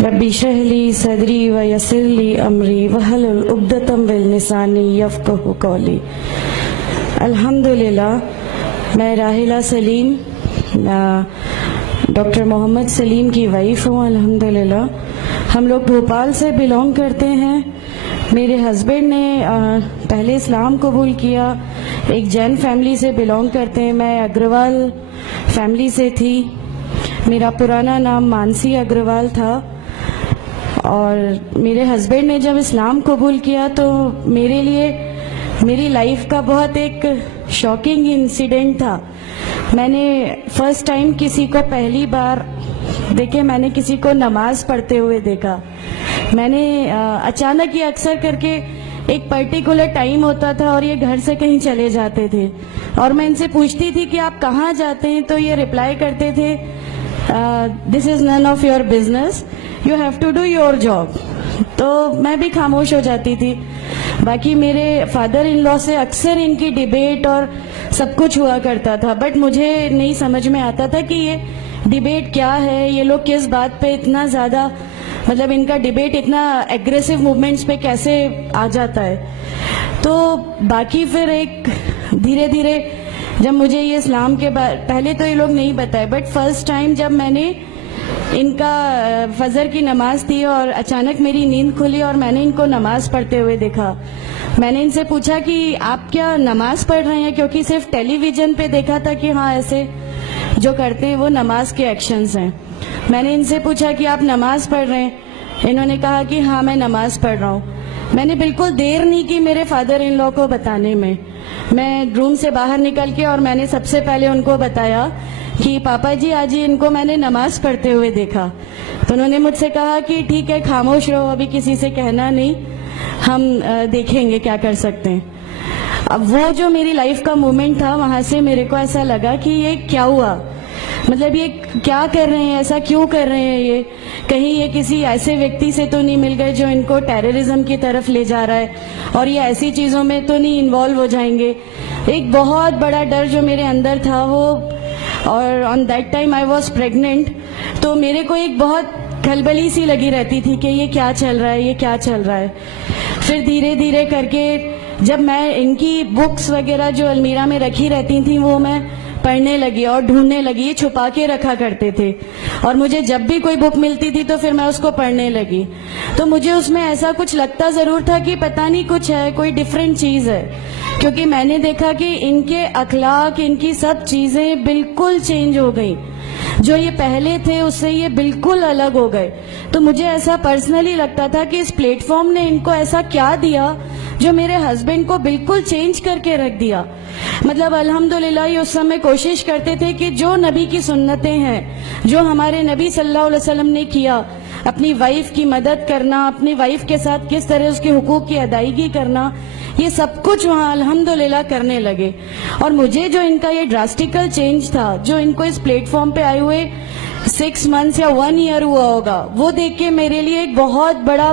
ربی اشرح لی صدری ویسر لی امری واحلل عقدۃ من لسانی یفقہوا قولی۔ الحمدللہ، میں راحلہ سلیم ڈاکٹر محمد سلیم کی وائف ہوں۔ الحمدللہ ہم لوگ بھوپال سے بلونگ کرتے ہیں۔ میرے ہسبینڈ نے پہلے اسلام قبول کیا، ایک جین فیملی سے بلونگ کرتے ہیں۔ میں اگروال فیملی سے تھی، میرا پرانا نام مانسی اگروال تھا، اور میرے ہسبینڈ نے جب اسلام قبول کیا تو میرے لیے میری لائف کا بہت ایک شاکنگ انسیڈنٹ تھا۔ میں نے فرسٹ ٹائم کسی کو پہلی بار دیکھے، میں نے کسی کو نماز پڑھتے ہوئے دیکھا۔ میں نے اچانک یہ اکثر کر کے ایک پرٹیکولر ٹائم ہوتا تھا اور یہ گھر سے کہیں چلے جاتے تھے، اور میں ان سے پوچھتی تھی کہ آپ کہاں جاتے ہیں، تو یہ رپلائی کرتے تھے this is none of your business, you have to do your job. تو میں بھی خاموش ہو جاتی تھی۔ باقی میرے فادر ان لا سے اکثر ان کی ڈیبیٹ اور سب کچھ ہوا کرتا تھا، بٹ مجھے نہیں سمجھ میں آتا تھا کہ یہ ڈیبیٹ کیا ہے، یہ لوگ کس بات پہ اتنا زیادہ، مطلب ان کا ڈیبیٹ اتنا ایگریسو موومنٹس پہ کیسے آ جاتا ہے۔ تو باقی پھر ایک دھیرے دھیرے جب مجھے یہ اسلام کے پہلے تو یہ لوگ نہیں بتائے، بٹ فرسٹ ٹائم جب میں نے ان کا فجر کی نماز تھی اور اچانک میری نیند کھلی اور میں نے ان کو نماز پڑھتے ہوئے دیکھا، میں نے ان سے پوچھا کہ آپ کیا نماز پڑھ رہے ہیں، کیونکہ صرف ٹیلی ویژن پہ دیکھا تھا کہ ہاں ایسے جو کرتے ہیں وہ نماز کے ایکشنز ہیں۔ میں نے ان سے پوچھا کہ آپ نماز پڑھ رہے ہیں، انہوں نے کہا کہ ہاں میں نماز پڑھ رہا ہوں۔ میں نے بالکل دیر نہیں کی میرے فادر ان لا کو بتانے میں۔ میں روم سے باہر نکل کے اور میں نے سب سے پہلے ان کو بتایا کہ پاپا جی آج ان کو میں نے نماز پڑھتے ہوئے دیکھا۔ تو انہوں نے مجھ سے کہا کہ ٹھیک ہے خاموش رہو، ابھی کسی سے کہنا نہیں، ہم دیکھیں گے کیا کر سکتے ہیں۔ اب وہ جو میری لائف کا مومنٹ تھا، وہاں سے میرے کو ایسا لگا کہ یہ کیا ہوا، مطلب یہ کیا کر رہے ہیں، ایسا کیوں کر رہے ہیں، یہ کہیں یہ کسی ایسے ویکتی سے تو نہیں مل گئے جو ان کو ٹیررزم کی طرف لے جا رہا ہے، اور یہ ایسی چیزوں میں تو نہیں انوالو ہو جائیں گے۔ ایک بہت بڑا ڈر جو میرے اندر تھا وہ، اور on that time I was pregnant, تو میرے کو ایک بہت کھلبلی سی لگی رہتی تھی کہ یہ کیا چل رہا ہے، یہ کیا چل رہا ہے۔ پھر دھیرے دھیرے کر کے جب میں ان کی بکس وغیرہ جو المیرا میں رکھی رہتی تھیں وہ میں پڑھنے لگی اور ڈھونڈنے لگی، یہ چھپا کے رکھا کرتے تھے، اور مجھے جب بھی کوئی بک ملتی تھی تو پھر میں اس کو پڑھنے لگی۔ تو مجھے اس میں ایسا کچھ لگتا ضرور تھا کہ پتہ نہیں کچھ ہے، کوئی ڈیفرنٹ چیز ہے، کیونکہ میں نے دیکھا کہ ان کے اخلاق، ان کی سب چیزیں بالکل چینج ہو گئی، جو یہ پہلے تھے اس سے یہ بالکل الگ ہو گئے۔ تو مجھے ایسا پرسنلی لگتا تھا کہ اس پلیٹ فارم نے ان کو ایسا کیا دیا جو میرے ہسبینڈ کو بالکل چینج کر کے رکھ دیا۔ مطلب الحمدللہ یہ اس سمے کوشش کرتے تھے کہ جو نبی کی سنتیں ہیں، جو ہمارے نبی صلی اللہ علیہ وسلم نے کیا، اپنی وائف کی مدد کرنا، اپنی وائف کے ساتھ کس طرح اس کے حقوق کی ادائیگی کرنا، یہ سب کچھ وہاں الحمدللہ کرنے لگے۔ اور مجھے جو ان کا یہ ڈراسٹیکل چینج تھا، جو ان کو اس پلیٹ فارم پہ آئے ہوئے 6 months یا 1 year ہوا ہوگا، وہ دیکھ کے میرے لیے ایک بہت بڑا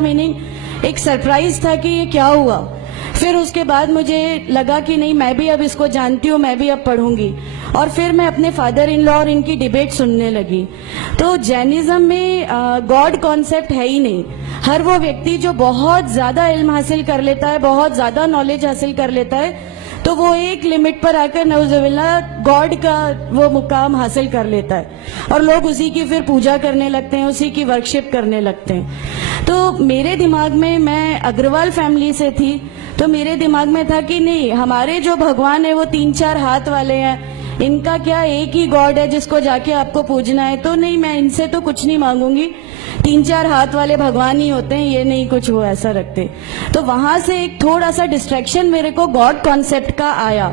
ایک سرپرائز تھا کہ یہ کیا ہوا۔ پھر اس کے بعد مجھے لگا کہ نہیں، میں بھی اب اس کو جانتی ہوں، میں بھی اب پڑھوں گی، اور پھر میں اپنے فادر ان لا اور ان کی ڈیبیٹ سننے لگی۔ تو جینزم میں گاڈ کانسیپٹ ہے ہی نہیں۔ ہر وہ ویکتی جو بہت زیادہ علم حاصل کر لیتا ہے، بہت زیادہ نالج حاصل کر لیتا ہے، تو وہ ایک لمٹ پر آ کر نعوذ باللہ گاڈ کا وہ مقام حاصل کر لیتا ہے، اور لوگ اسی کی پھر پوجا کرنے لگتے ہیں، اسی کی ورشپ کرنے لگتے ہیں۔ تو میرے دماغ میں اگروال فیملی سے تھی، تو میرے دماغ میں تھا کہ نہیں، ہمارے جو بھگوان ہیں وہ 3-4 ہاتھ والے ہیں، ان کا کیا ایک ہی گاڈ ہے جس کو جا کے آپ کو پوجنا ہے؟ تو نہیں، میں ان سے تو کچھ نہیں مانگوں گی، 3-4 ہاتھ والے بھگوان ہی ہوتے ہیں، یہ نہیں کچھ وہ ایسا رکھتے۔ تو وہاں سے ایک تھوڑا سا ڈسٹریکشن میرے کو گاڈ کانسیپٹ کا آیا،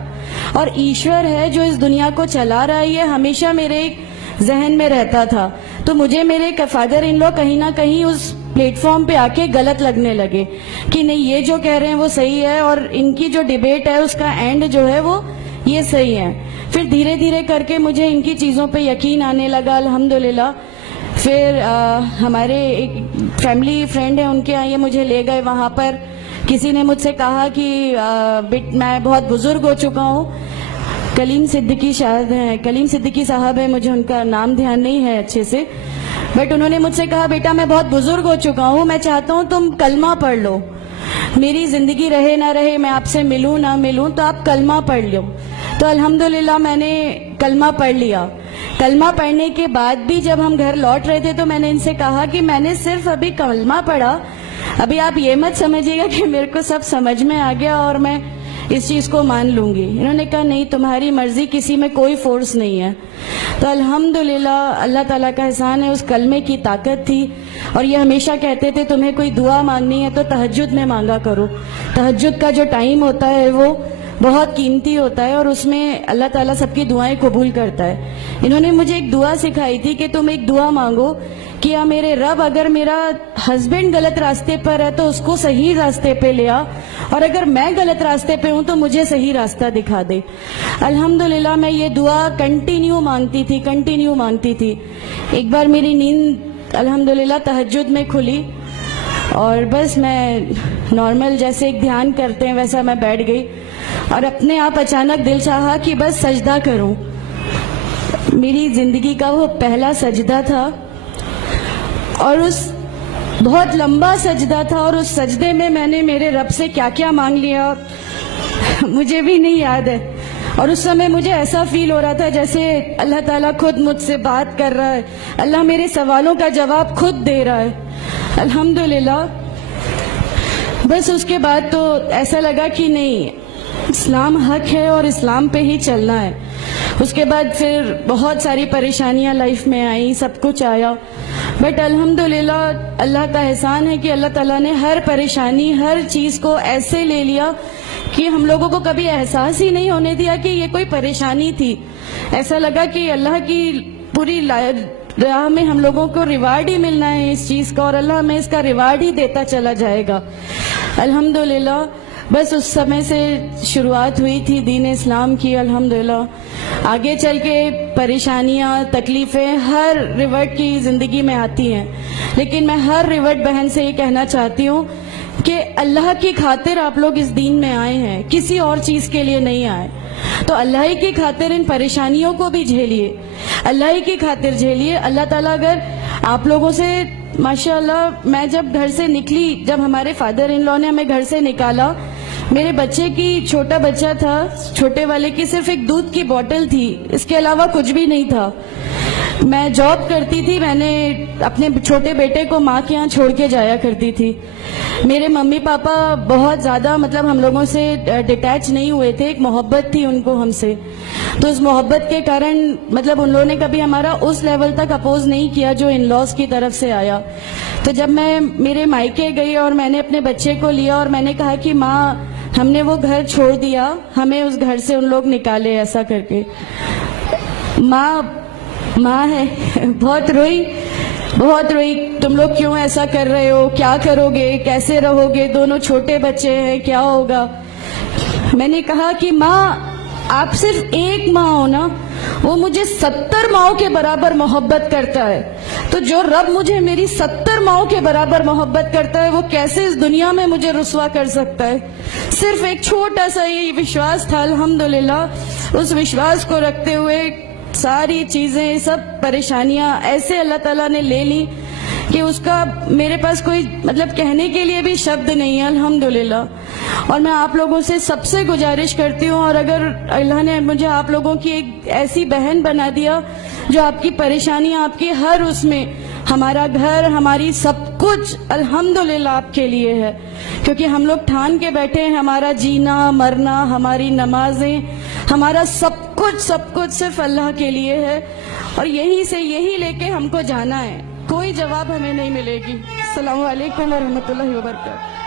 اور ایشور ہے جو اس دنیا کو چلا رہا ہے، یہ ہمیشہ میرے ایک ذہن میں رہتا تھا۔ تو مجھے میرے فادر ان لا کہیں نہ کہیں اس پلیٹ فارم پہ آ کے غلط لگنے لگے کہ نہیں، یہ جو کہہ رہے ہیں وہ صحیح ہے، اور ان کی جو ڈیبیٹ ہے اس کا اینڈ جو ہے وہ یہ صحیح ہے۔ پھر دھیرے دھیرے کر کے مجھے ان کی چیزوں پہ یقین آنے لگا الحمدللہ۔ پھر ہمارے ایک فیملی فرینڈ ہیں، ان کے یہاں یہ مجھے لے گئے۔ وہاں پر کسی نے مجھ سے کہا کہ میں بہت بزرگ ہو چکا ہوں، کلیم صدیقی صاحب ہیں، مجھے ان کا نام دھیان نہیں ہے اچھے سے، بٹ انہوں نے مجھ سے کہا بیٹا میں بہت بزرگ ہو چکا ہوں, میں چاہتا ہوں تم کلمہ پڑھ لو, میری زندگی رہے نہ رہے, میں آپ سے ملوں نہ ملوں, تو آپ کلمہ پڑھ لو. تو الحمدللہ میں نے کلمہ پڑھ لیا. کلمہ پڑھنے کے بعد بھی جب ہم گھر لوٹ رہے تھے تو میں نے ان سے کہا کہ میں نے صرف ابھی کلمہ پڑھا, ابھی آپ یہ مت سمجھیے گا کہ میرے کو سب سمجھ میں آ گیا اور میں اس چیز کو مان لوں گی. انہوں نے کہا نہیں, تمہاری مرضی, کسی میں کوئی فورس نہیں ہے. تو الحمدللہ اللہ تعالیٰ کا احسان ہے, اس کلمے کی طاقت تھی. اور یہ ہمیشہ کہتے تھے تمہیں کوئی دعا مانگنی ہے تو تہجد میں مانگا کرو, تہجد کا جو ٹائم ہوتا ہے وہ بہت قیمتی ہوتا ہے اور اس میں اللہ تعالیٰ سب کی دعائیں قبول کرتا ہے. انہوں نے مجھے ایک دعا سکھائی تھی کہ تم ایک دعا مانگو کہ یا میرے رب اگر میرا ہسبینڈ غلط راستے پر ہے تو اس کو صحیح راستے پہ لیا, اور اگر میں غلط راستے پہ ہوں تو مجھے صحیح راستہ دکھا دے. الحمدللہ میں یہ دعا کنٹینیو مانگتی تھی. ایک بار میری نیند الحمدللہ تہجد میں کھلی اور بس میں نارمل جیسے ایک دھیان کرتے ہیں ویسا میں بیٹھ گئی اور اپنے آپ اچانک دل چاہا کہ بس سجدہ کروں. میری زندگی کا وہ پہلا سجدہ تھا اور اس بہت لمبا سجدہ تھا, اور اس سجدے میں نے میرے رب سے کیا کیا مانگ لیا مجھے بھی نہیں یاد ہے. اور اس سمے مجھے ایسا فیل ہو رہا تھا جیسے اللہ تعالیٰ خود مجھ سے بات کر رہا ہے, اللہ میرے سوالوں کا جواب خود دے رہا ہے. الحمدللہ بس اس کے بعد تو ایسا لگا کہ نہیں, اسلام حق ہے اور اسلام پہ ہی چلنا ہے. اس کے بعد پھر بہت ساری پریشانیاں لائف میں آئیں, سب کچھ آیا, بٹ الحمدللہ اللہ کا احسان ہے کہ اللہ تعالیٰ نے ہر پریشانی, ہر چیز کو ایسے لے لیا کہ ہم لوگوں کو کبھی احساس ہی نہیں ہونے دیا کہ یہ کوئی پریشانی تھی. ایسا لگا کہ اللہ کی پوری راہ میں ہم لوگوں کو ریوارڈ ہی ملنا ہے اس چیز کا, اور اللہ ہمیں اس کا ریوارڈ ہی دیتا چلا جائے گا. الحمدللہ بس اس سمے سے شروعات ہوئی تھی دین اسلام کی. الحمدللہ آگے چل کے پریشانیاں, تکلیفیں ہر ریورٹ کی زندگی میں آتی ہیں, لیکن میں ہر ریورٹ بہن سے یہ کہنا چاہتی ہوں کہ اللہ کی خاطر آپ لوگ اس دین میں آئے ہیں, کسی اور چیز کے لیے نہیں آئے. تو اللہ ہی کی خاطر ان پریشانیوں کو بھی جھیلیے, اللہ ہی کی خاطر جھیلیے. اللہ تعالیٰ اگر آپ لوگوں سے ماشاءاللہ, میں جب گھر سے نکلی, جب ہمارے فادر ان لا نے ہمیں گھر سے نکالا, میرے بچے کی, چھوٹا بچہ تھا, چھوٹے والے کی صرف ایک دودھ کی بوتل تھی, اس کے علاوہ کچھ بھی نہیں تھا. میں جاب کرتی تھی, میں نے اپنے چھوٹے بیٹے کو ماں کے یہاں چھوڑ کے جایا کرتی تھی. میرے ممی پاپا بہت زیادہ مطلب ہم لوگوں سے ڈیٹیچ نہیں ہوئے تھے, ایک محبت تھی ان کو ہم سے, تو اس محبت کے کارن مطلب ان لوگوں نے کبھی ہمارا اس لیول تک اپوز نہیں کیا جو ان لاز کی طرف سے آیا. تو جب میں میرے مائکے گئی اور میں نے اپنے بچے کو لیا اور میں نے کہا کہ ماں ہم نے وہ گھر چھوڑ دیا, ہمیں اس گھر سے ان لوگ نکالے, ایسا کر کے. ماں ہے, بہت روئی, تم لوگ کیوں ایسا کر رہے ہو, کیا کرو گے, کیسے رہو گے, دونوں چھوٹے بچے ہیں, کیا ہوگا. میں نے کہا کہ ماں آپ صرف ایک ماں ہو نا, وہ مجھے 70 ماؤں کے برابر محبت کرتا ہے, تو جو رب مجھے میری 70 ماؤں کے برابر محبت کرتا ہے وہ کیسے اس دنیا میں مجھے رسوا کر سکتا ہے. صرف ایک چھوٹا سا یہ وشواس تھا. الحمدللہ اس وشواس کو رکھتے ہوئے ساری چیزیں, سب پریشانیاں ایسے اللہ تعالیٰ نے لے لی کہ اس کا میرے پاس کوئی مطلب کہنے کے لیے بھی شبد نہیں ہے. الحمدللہ. اور میں آپ لوگوں سے سب سے گزارش کرتی ہوں, اور اگر اللہ نے مجھے آپ لوگوں کی ایک ایسی بہن بنا دیا جو آپ کی پریشانیاں, آپ کی ہر اس میں, ہمارا گھر, ہماری سب کچھ الحمدللہ آپ کے لیے ہے, کیونکہ ہم لوگ ٹھان کے بیٹھے ہیں ہمارا جینا مرنا, ہماری نمازیں, ہمارا سب کچھ صرف اللہ کے لیے ہے, اور یہی لے کے ہم کو جانا ہے. کوئی جواب ہمیں نہیں ملے گی. السلام علیکم ورحمۃ اللہ وبرکاتہ.